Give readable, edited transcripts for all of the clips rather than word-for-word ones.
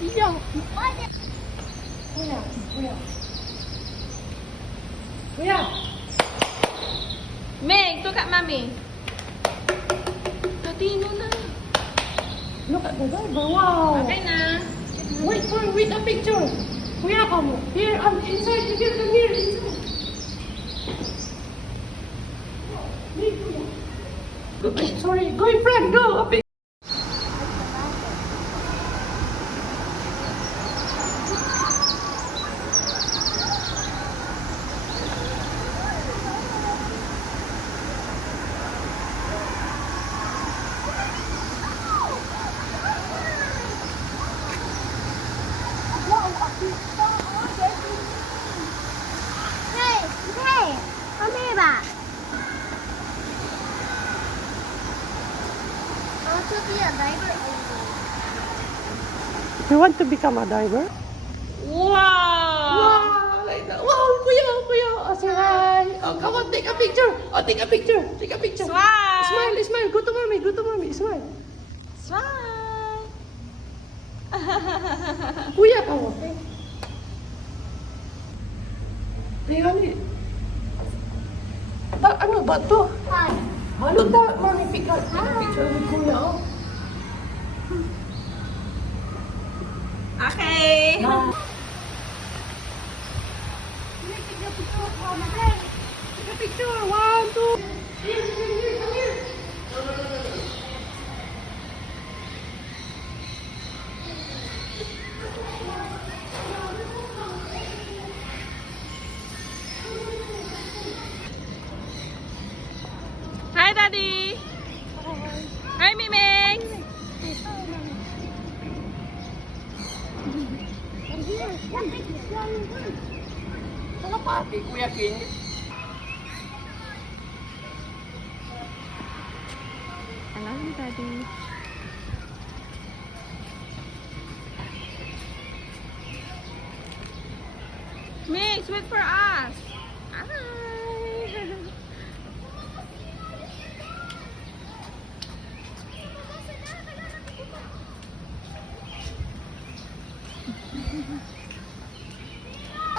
Iya. Kuya, kuya. Kuya. Meg, look at mommy. Tatino na. Look at the driver. Wow. Okay na. Wait a picture. Kuya, come. Here, I'm inside. Here, come here. Inside. Sorry, go in front. Go. Up. You want to become a diver? Wow. Wow, like that. Wow, kuya. Oh, say hi. Oh, come on, take a picture. Oh, take a picture. Take a picture. Smile. Smile. Go to mommy. Smile. Smile. Kuya, come on. Tingnan ni. Ano ba to? Ano ta? Mami, picture ni kuya. Oh. Okay. Take a picture. 1, 2. Here, come here. Hi, Daddy. Hi, Mimeng. Mga pati, Kuya King. I love you, Daddy. Mix, wait for us. Hi.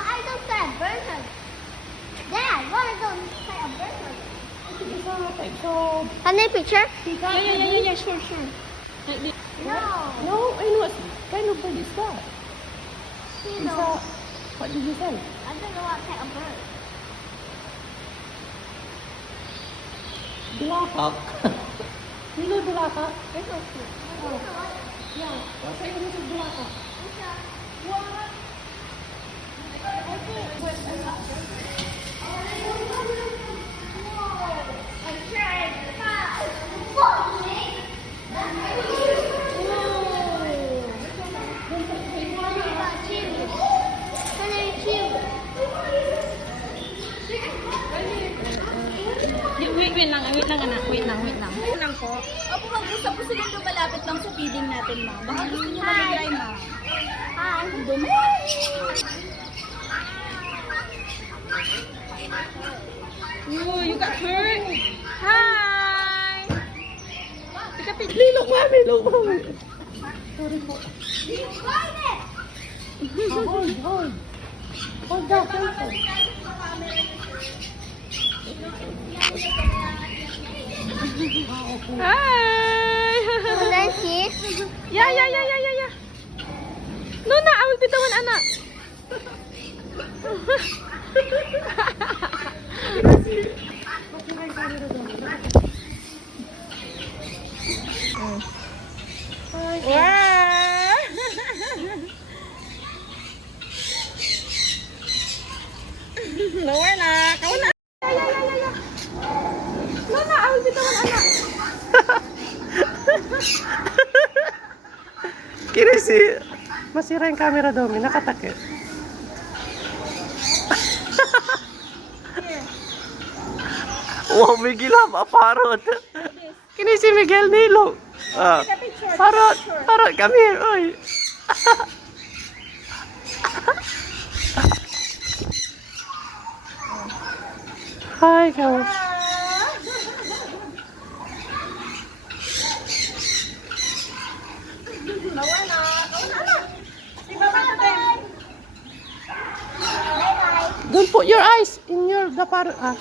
I don't say a bird. Dad, what is don't say a bird? Can I picture? Yeah, sure. No. No, I know what kind of bird is that? You It's know, a, what did you say? I don't know what kind of bird. Bulakak. You know bulakak? This was cute. Yeah. What kind of bulakak? What? Wait lang anak, wait lang. Lang po. Opo, mag-usap po sila lumalapit lang sa feeding natin, ma'am. Baka gusto niyo mag-try, ma'am. Hi. Ang dumi. Oh, you got hurt. Hi. Take a picture. Look, mommy. Sorry po. Hold. Hold that cellphone. Hi. Can I see? Yeah. Nuna, I will be the one, anak. Wow. Lower na. Kau na. Yeah. Nuna, I will be the one, anak. Kini si masira yung camera daw, may nakatakip. Wow, may gilab, parot. Kini si Miguel Nilo. Parot, come here, oy. Hi, guys. Don't put your eyes in your gapar. Ah.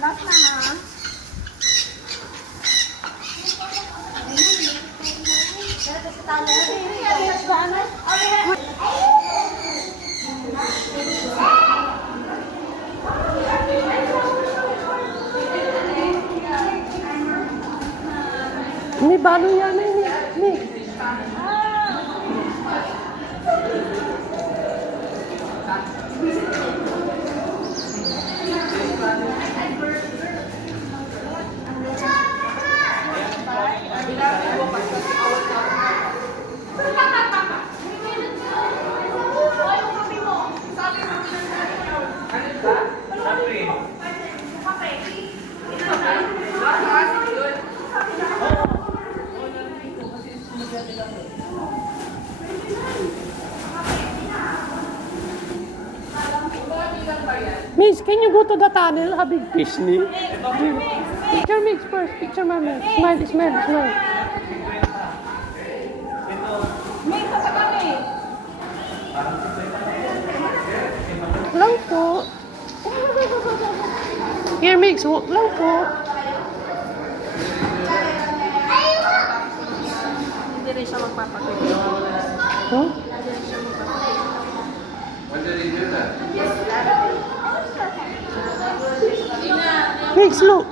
Last na ha. May balo yan eh. Ni. Miss, can you go to the tunnel? A big fish ni. Picture mix first. Picture mama. Smile, smile, smile. May sa kami. Lang po. Here, mix. Walk lang po. Hindi rin siya magpapakita. Huh? Mix, look.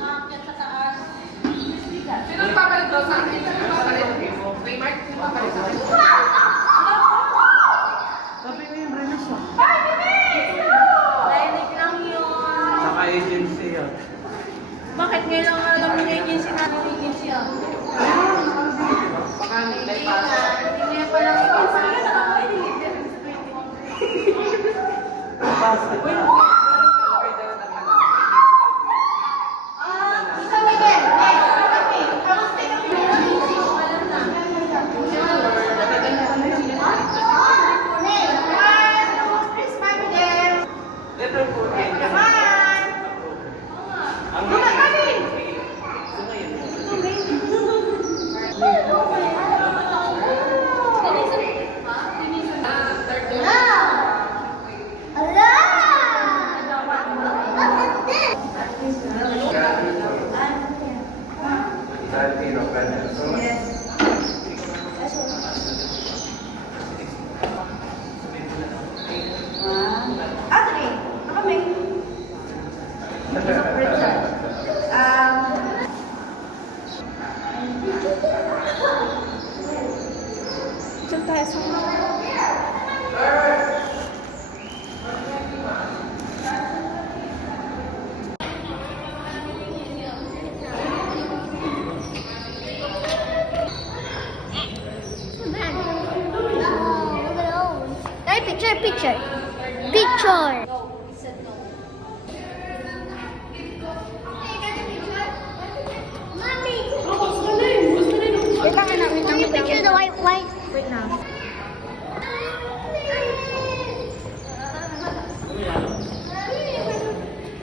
Dialect lang yun. Saka agency yun. Bakit ngayon lang alam mo yung agency natin yung agency ah? Hindi na pala Picture, picture. Picture. Mommy. Wait lang, anak. Wait Can you picture the white light? Wait na.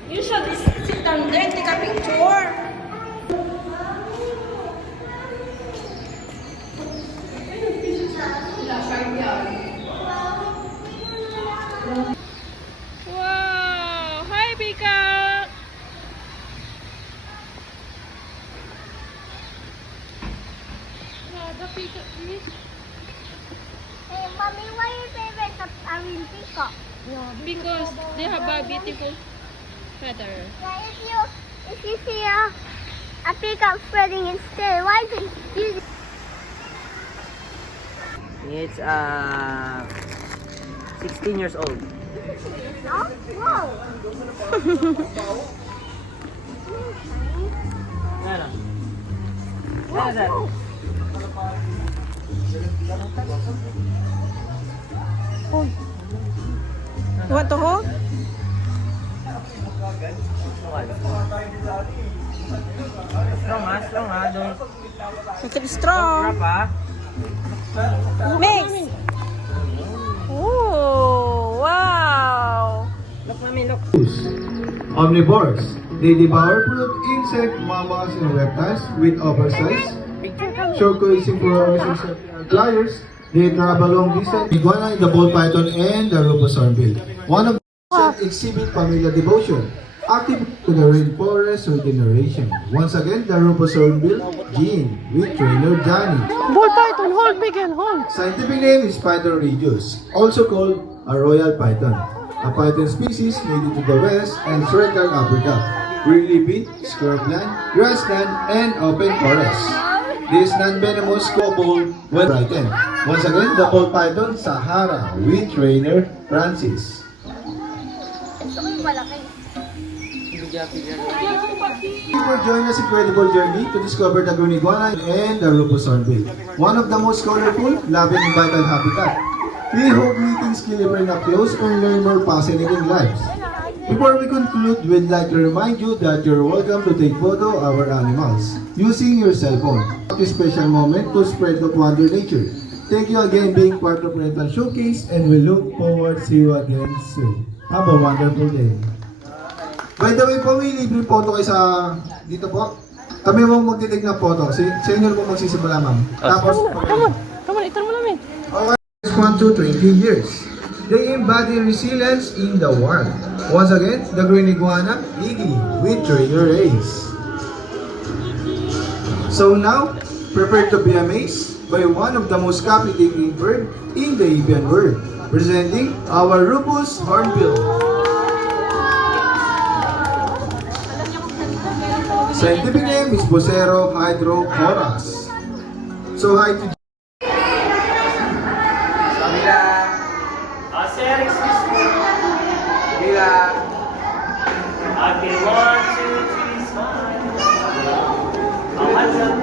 You should sit down there and take a picture. Wow! Hi, Bika! Hey, mommy, why your favorite peacock? Because they have a beautiful feather. Yeah, if you see a peacock spreading its tail, why is it using? It's 16 years old. No? Whoa. Ano? Ano that? You want to hold? Strong ha, don't Make it strong. wrap Mix! Oh, wow! Look, mommy, look. Omnivores. They devour fruit, insect, mammals, and reptiles with oversized, short-coercing formations of pliers. They travel long distance. Iguana, the ball python, and the rufous hornbill. One of them exhibit familial devotion, active to the rainforest regeneration. Once again, the rufous hornbill, Jean, with trainer Johnny. Ball python, hold, Miguel, hold. Scientific name is Python regius, also called a royal python, a python species native to the West and Central Africa, where live in scrubland, grassland, and open forest. This non-venomous couple when frightened. Once again, the ball python Sahara with trainer Francis. People join us incredible journey to discover the green iguana and the rufous hornbill, one of the most colorful, loving, and vital habitat. We hope meetings can bring up close and learn more fascinating lives. Before we conclude, we'd like to remind you that you're welcome to take photo of our animals using your cell phone. This special moment to spread the wonder nature. Thank you again being part of Rental Showcase, and we look forward to see you again soon. Have a wonderful day. By the way po, may libre photo kayo sa dito po. Kami mo magtitig ng photo. Sa inyo po magsisimula, ma'am. Tapos, Come on, itan mo namin. okay. 1 to 20 years. They embody resilience in the wild. Once again, the green iguana, Iggy, with trainer Ace. So now, prepare to be amazed by one of the most captivating bird in the avian world, presenting our rufous hornbill. Scientific name is Bucero hydrochorus. So hi to Sir, excuse me. Okay, 1, 2, 3, smile. Hands up.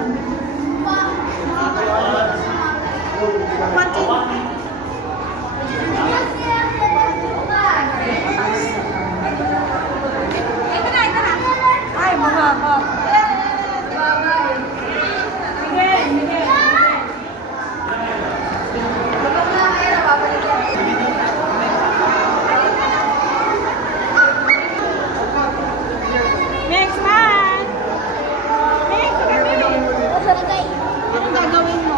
Ay, mga ko. Next man! Next kami! Anong gagawin mo?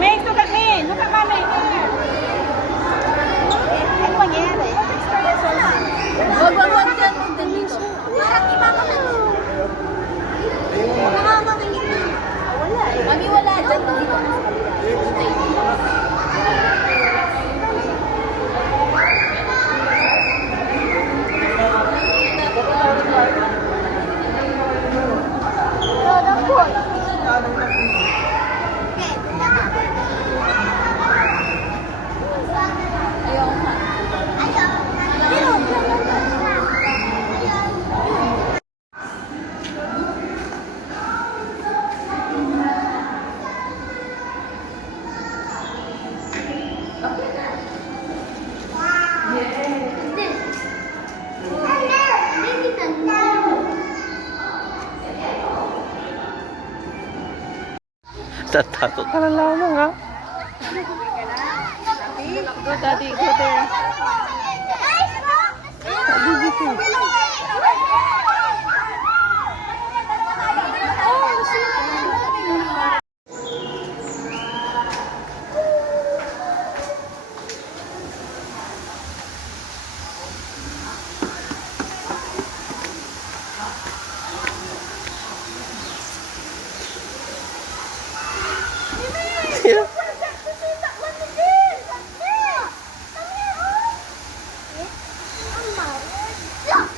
Next, look at me! Look at mommy! Ano mangyari? Wag dyan. Huwag din dito. Parang imamakit. Namamakit na. Wala eh. Mami, wala dyan. Dito na sa kabila. Ayaw ka. Tatakot. Parang lamang, ha? Go, daddy. Go there.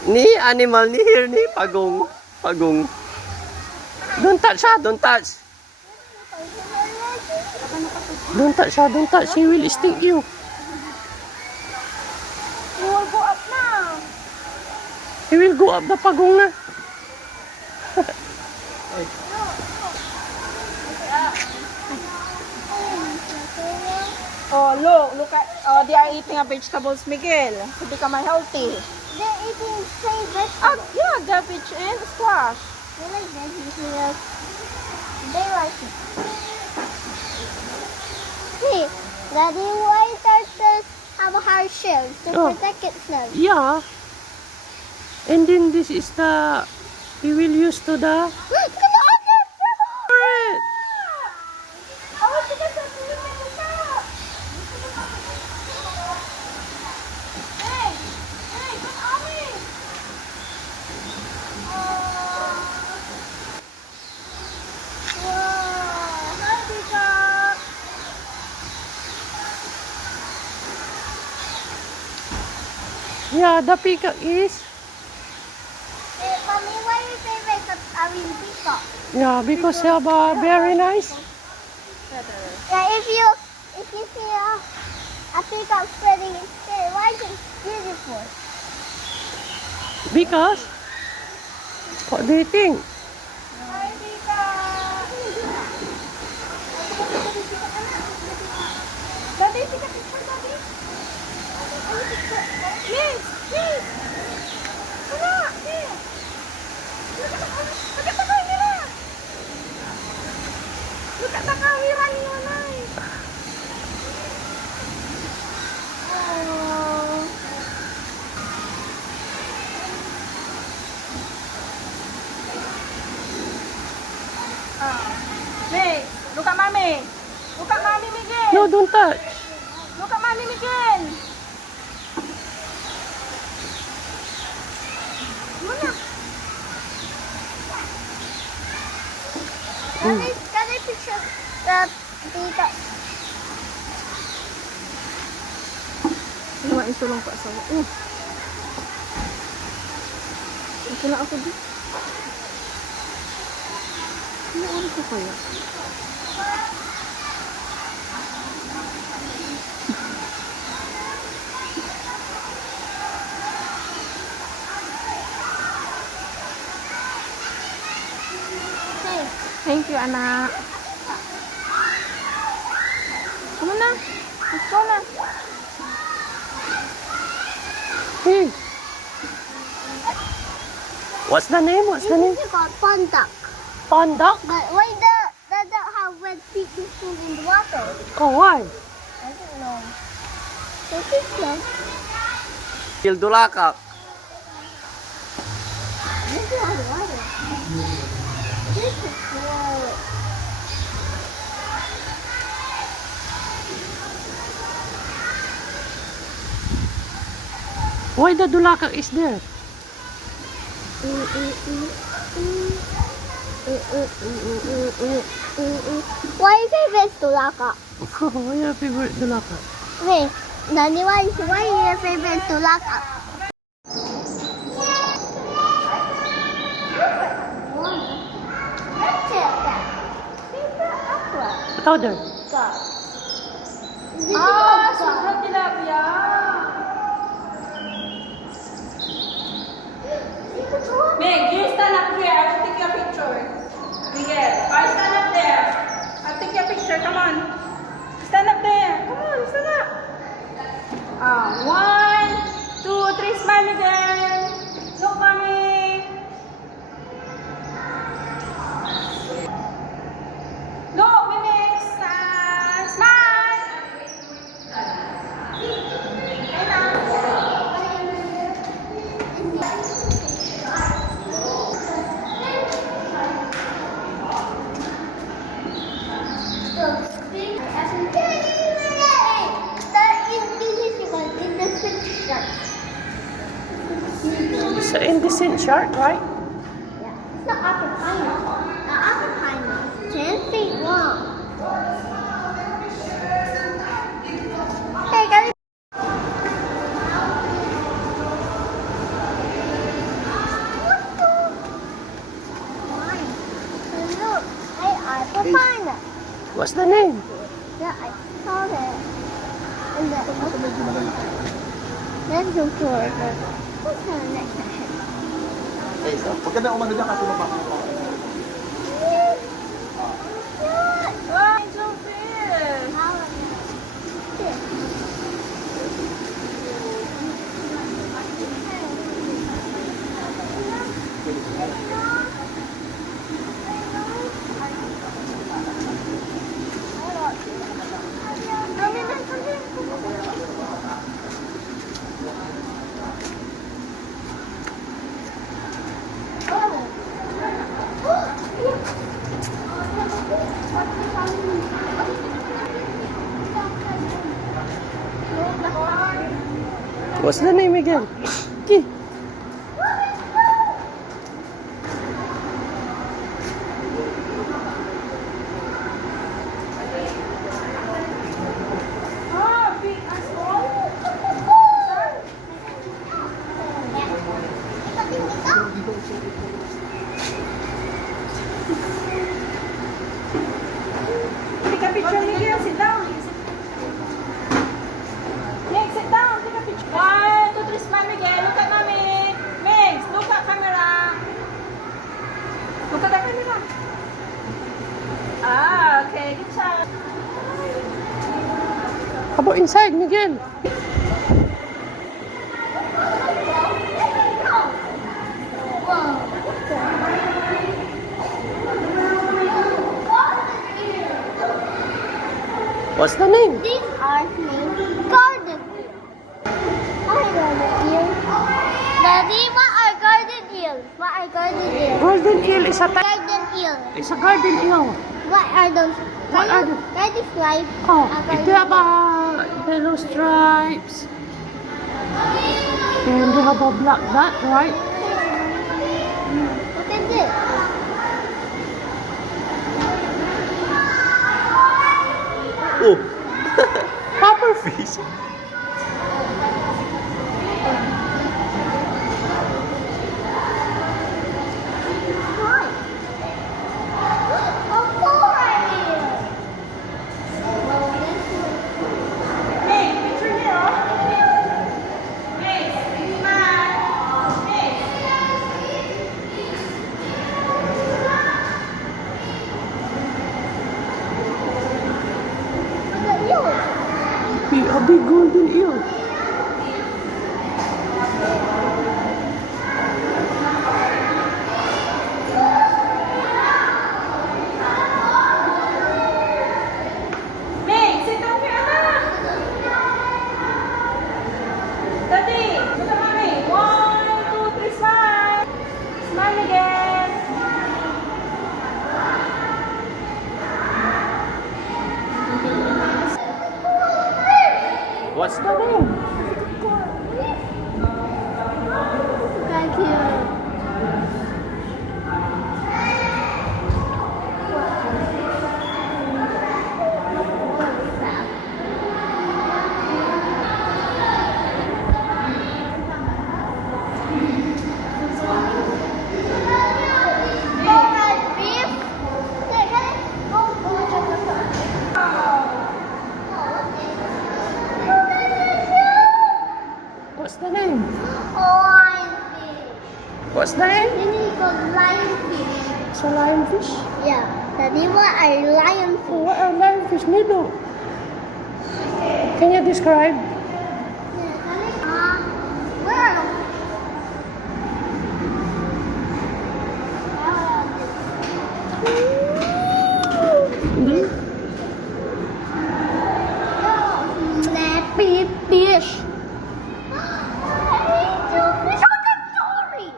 Ni animal ni here ni pagong. Don't touch ha, don't touch. Don't touch her, don't touch. He will sting you. You will go up now. He will go up the pagong na. Oh, look at, they are eating a vegetables, Miguel, to become healthy. They're eating same vegetables. Yeah, cabbage and squash. They like vegetables. They like it. Hey, Daddy, why turtles have hard shells to Oh. protect itself? Yeah. And then this is the, we will use to the, Alright. Yeah, the peacock is, Mommy, why your favorite peacock? yeah, because they have very nice. Yeah, if you see a peacock spreading its tail, why is it beautiful? Because, what do you think? Hi, peacock. Daddy, take a picture, Daddy. Miss, miss. Wala, miss. Look at the camera. Look at the camera ni Nanay. Oh. Miss, look at mommy. Look at mommy, Miguel. No, don't touch. Look at mommy, Miguel. Can I picture the peacock? Lumain sulong ko asawa. Ito na ako di. Ano ko kaya? Thank you, anak. Ano na? Let's go na. Hey. What's the name? What's the name? It's called pond duck. Pond duck? But why the duck have red feet to swim in the water? Oh, why? I don't know. I think so. Dulakak. This is on the water. This is cool. Why the dulakak is there? Why is your favorite tulaka? Why your favorite dulakak? Wait, Nani, why is your favorite tulaka? Louder. Sobrang tilapia. Meg, you stand up here. I will take your picture. Miguel, I stand up there. I'll take your picture. Come on. Stand up there. Come on, stand up. 1, 2, 3, smile, Miguel. Look, mommy. Look, Mimix. Smile. It's an indecent shark, right? It's the Oppenheimer. The Oppenheimer is 10 feet long. Hey, guys. Look, hey, Oppenheimer. What's the name? Yeah, I saw that. And that's so cool. What's the next section? Huwag ka na umano dyan kasi lumaki. Oh, it's so fair. What's the name again? Okay. Ah, big and small. Take a picture, Miguel. Sit down. Meg, sit down. Take a picture. 1, 2, 3, smile, Miguel. Look at mommy. Meg, look at camera. Look at the camera. Ah, okay. Good job. How about inside, Miguel? What's the name? These are named garden eel. Hi, garden eel. Daddy, what are garden eels? What are garden eels? Golden eel is a type. Garden eel. It's a garden eel. What are those? What are they? Can you describe Oh, a ito garden have a yellow stripes. And they have a black dot, right? What is it? Oh, Pufferfish. Hi. A polar eel. Meg, picture here, oh. Meg, smile. Meg. The eel. A big golden eel. Meg, sit down here, Anna. Daddy, look at mommy. 1, 2, 3, smile. Smile again. what's the name? Thank you. What's the name? Lionfish. What's the name? This is called lionfish. It's a lionfish. Yeah, Daddy, what are Oh, lionfish? what are lionfish Nido? Can you describe? Where are Hindi. snappy fish? Fish on the story.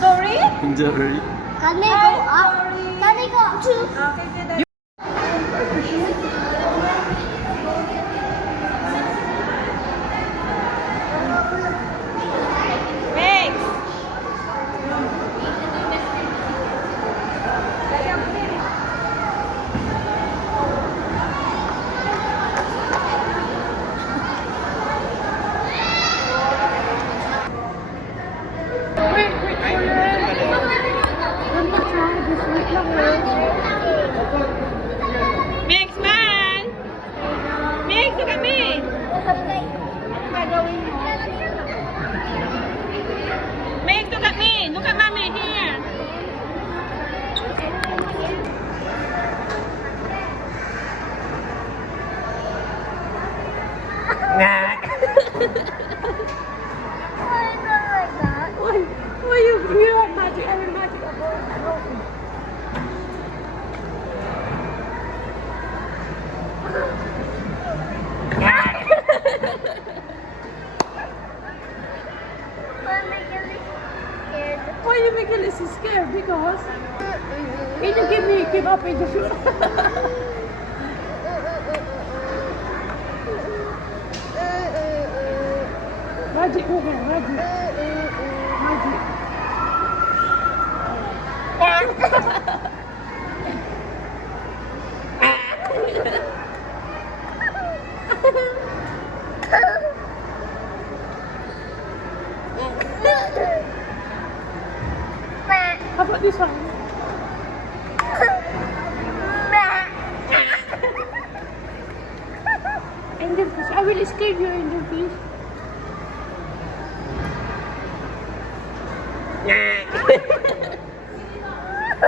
Dory? Jerry. Can they go up? Can they go up too? Okay, do that. Meg. Daddy, I'm cleaning. Wait, Meg, smile. Meg, look at me. Meg, look at me. Look at mommy here. Why you are magic? I'm magic. Why you making us scared? Because can you give up in the shoot? Magic mo yan, magic. Magic. How about this one? Angel fish. I will scare you, angel fish.